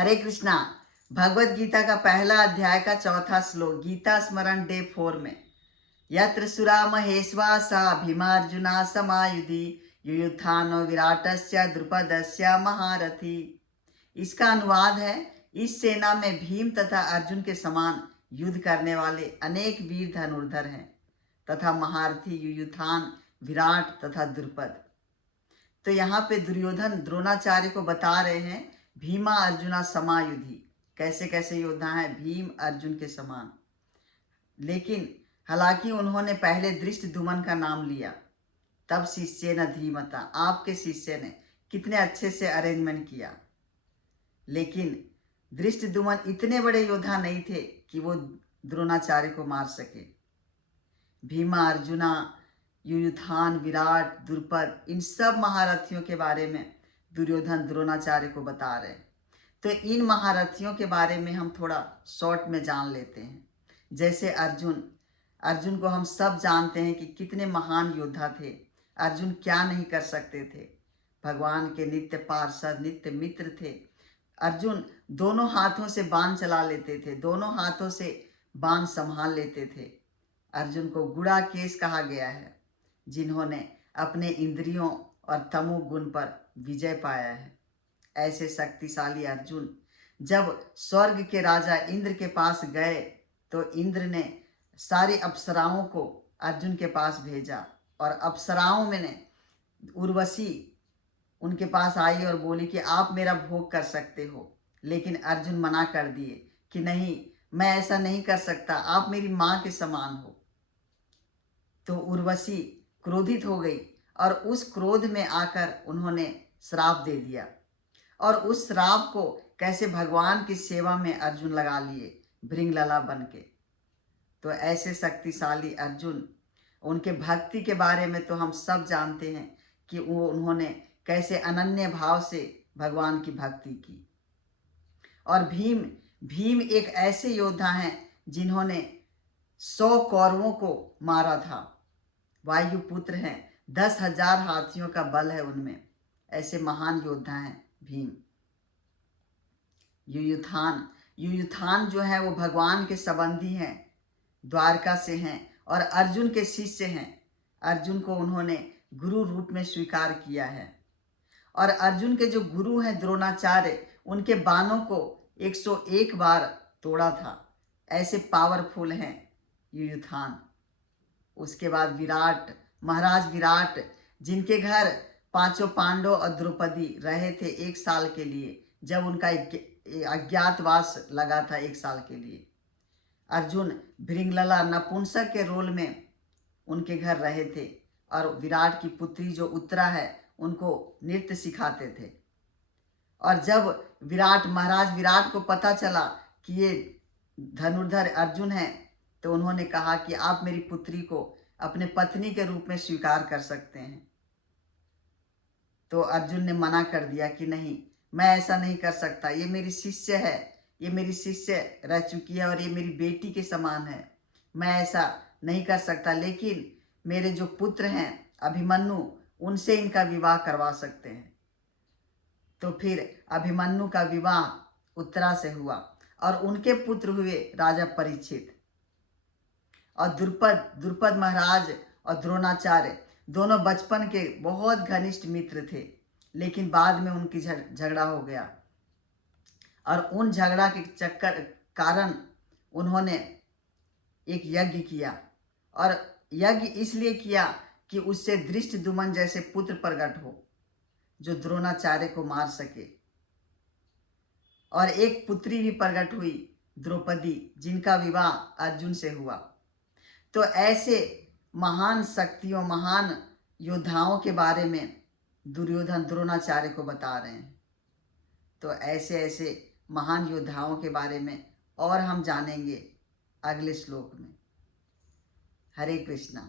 हरे कृष्णा। भगवत गीता का पहला अध्याय का चौथा श्लोक, गीता स्मरण डे 4 में, यत्र सुरा महेश्वा सा भीमार्जुना समायुधि युयुत्थानो विराटस्य द्रुपदस्य महारथी। इसका अनुवाद है, इस सेना में भीम तथा अर्जुन के समान युद्ध करने वाले अनेक वीर धनुर्धर हैं तथा महारथी युयुत्थान, विराट तथा द्रुपद। तो यहाँ पे दुर्योधन द्रोणाचार्य को बता रहे हैं भीमा अर्जुना समायुधि, कैसे कैसे योद्धा हैं भीम अर्जुन के समान। लेकिन हालांकि उन्होंने पहले दृष्टद्युम्न का नाम लिया, तब शिष्य न धीमता, आपके शिष्य ने कितने अच्छे से अरेंजमेंट किया। लेकिन दृष्टद्युम्न इतने बड़े योद्धा नहीं थे कि वो द्रोणाचार्य को मार सके। भीमा अर्जुना, युयुत्थान, विराट, द्रुपद, इन सब महारथियों के बारे में दुर्योधन द्रोणाचार्य को बता रहे हैं। तो इन महारथियों के बारे में हम थोड़ा शॉर्ट में जान लेते हैं। जैसे अर्जुन को हम सब जानते हैं कि कितने महान योद्धा थे। अर्जुन क्या नहीं कर सकते थे, भगवान के नित्य पार्षद, नित्य मित्र थे। अर्जुन दोनों हाथों से बाण चला लेते थे, दोनों हाथों से बाण संभाल लेते थे। अर्जुन को गुड़ाकेश कहा गया है, जिन्होंने अपने इंद्रियों और तमो गुण पर विजय पाया है। ऐसे शक्तिशाली अर्जुन जब स्वर्ग के राजा इंद्र के पास गए तो इंद्र ने सारी अप्सराओं को अर्जुन के पास भेजा, और अप्सराओं में ने उर्वशी उनके पास आई और बोली कि आप मेरा भोग कर सकते हो। लेकिन अर्जुन मना कर दिए कि नहीं, मैं ऐसा नहीं कर सकता, आप मेरी माँ के समान हो। तो उर्वशी क्रोधित हो गई और उस क्रोध में आकर उन्होंने श्राप दे दिया, और उस श्राप को कैसे भगवान की सेवा में अर्जुन लगा लिए भृंगलला बन के। तो ऐसे शक्तिशाली अर्जुन, उनके भक्ति के बारे में तो हम सब जानते हैं कि उन्होंने कैसे अनन्य भाव से भगवान की भक्ति की। और भीम एक ऐसे योद्धा हैं जिन्होंने 100 कौरवों को मारा था। वायुपुत्र हैं, 10,000 हाथियों का बल है उनमें। ऐसे महान योद्धा हैं भीम। युयुत्थान जो है वो भगवान के संबंधी हैं, द्वारका से हैं और अर्जुन के शिष्य हैं। अर्जुन को उन्होंने गुरु रूप में स्वीकार किया है। और अर्जुन के जो गुरु हैं द्रोणाचार्य, उनके बाणों को 101 बार तोड़ा था। ऐसे पावरफुल हैं युयुत्थान। उसके बाद विराट, महाराज विराट, जिनके घर पांचों पांडव और द्रौपदी रहे थे 1 साल के लिए, जब उनका अज्ञातवास लगा था 1 साल के लिए। अर्जुन भृंगलला नपुंसक के रोल में उनके घर रहे थे, और विराट की पुत्री जो उत्तरा है उनको नृत्य सिखाते थे। और जब महाराज विराट को पता चला कि ये धनुर्धर अर्जुन है, तो उन्होंने कहा कि आप मेरी पुत्री को अपने पत्नी के रूप में स्वीकार कर सकते हैं। तो अर्जुन ने मना कर दिया कि नहीं, मैं ऐसा नहीं कर सकता, ये मेरी शिष्य है, ये मेरी शिष्य रह चुकी है और ये मेरी बेटी के समान है, मैं ऐसा नहीं कर सकता। लेकिन मेरे जो पुत्र हैं अभिमन्यु, उनसे इनका विवाह करवा सकते हैं। तो फिर अभिमन्यु का विवाह उत्तरा से हुआ और उनके पुत्र हुए राजा परीक्षित। और द्रुपद महाराज और द्रोणाचार्य दोनों बचपन के बहुत घनिष्ठ मित्र थे, लेकिन बाद में उनकी झगड़ा हो गया, और उन झगड़ा के कारण उन्होंने एक यज्ञ किया। और यज्ञ इसलिए किया कि उससे दृष्टद्युम्न जैसे पुत्र प्रकट हो जो द्रोणाचार्य को मार सके। और एक पुत्री भी प्रकट हुई, द्रौपदी, जिनका विवाह अर्जुन से हुआ। तो ऐसे महान शक्तियों, महान योद्धाओं के बारे में दुर्योधन द्रोणाचार्य को बता रहे हैं। तो ऐसे ऐसे महान योद्धाओं के बारे में और हम जानेंगे अगले श्लोक में। हरे कृष्णा।